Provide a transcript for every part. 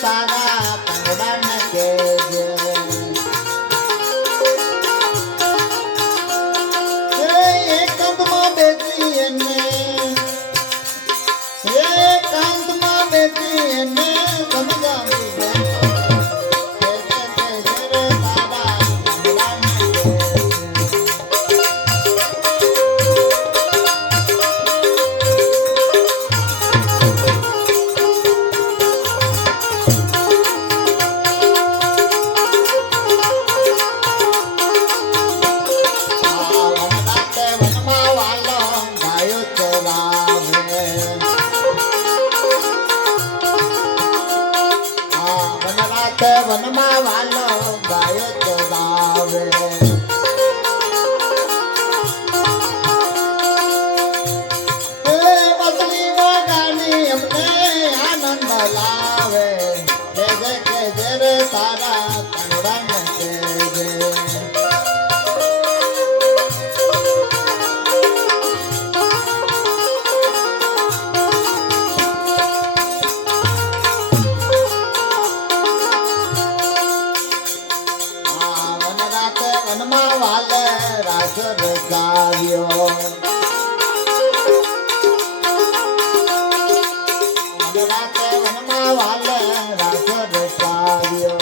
તારા કંગડાને કેજે એકાંતમાં બેસી એને. એકાંતમાં બેસી એને. તમે વનમાં વાલો ગાયો ચરાવે આનંદ લાવે. તારા કંગડા વનમાં વાલે રાખ રસાવ્યો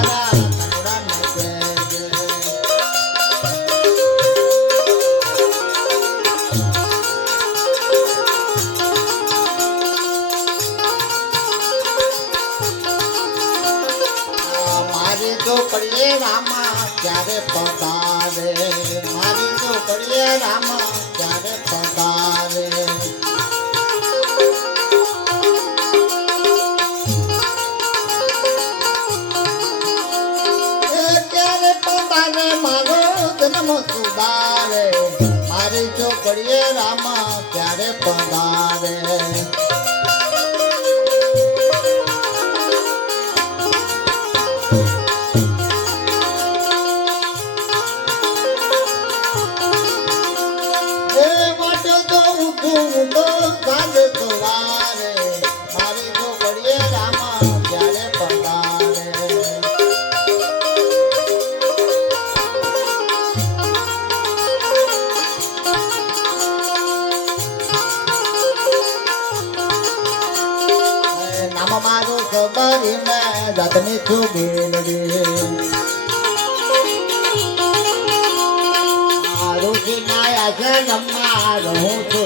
ચોપડીએ રામા ક્યારે પધારે મારી ચોપડીએ રામા ક્યારે પધારે એ ક્યારે પધારે મારો જન્મ સુધારે મારી ચોપડીએ રામા ક્યારે પધારે જાતની છું બેલડી મારું છે રમવા રહું છું.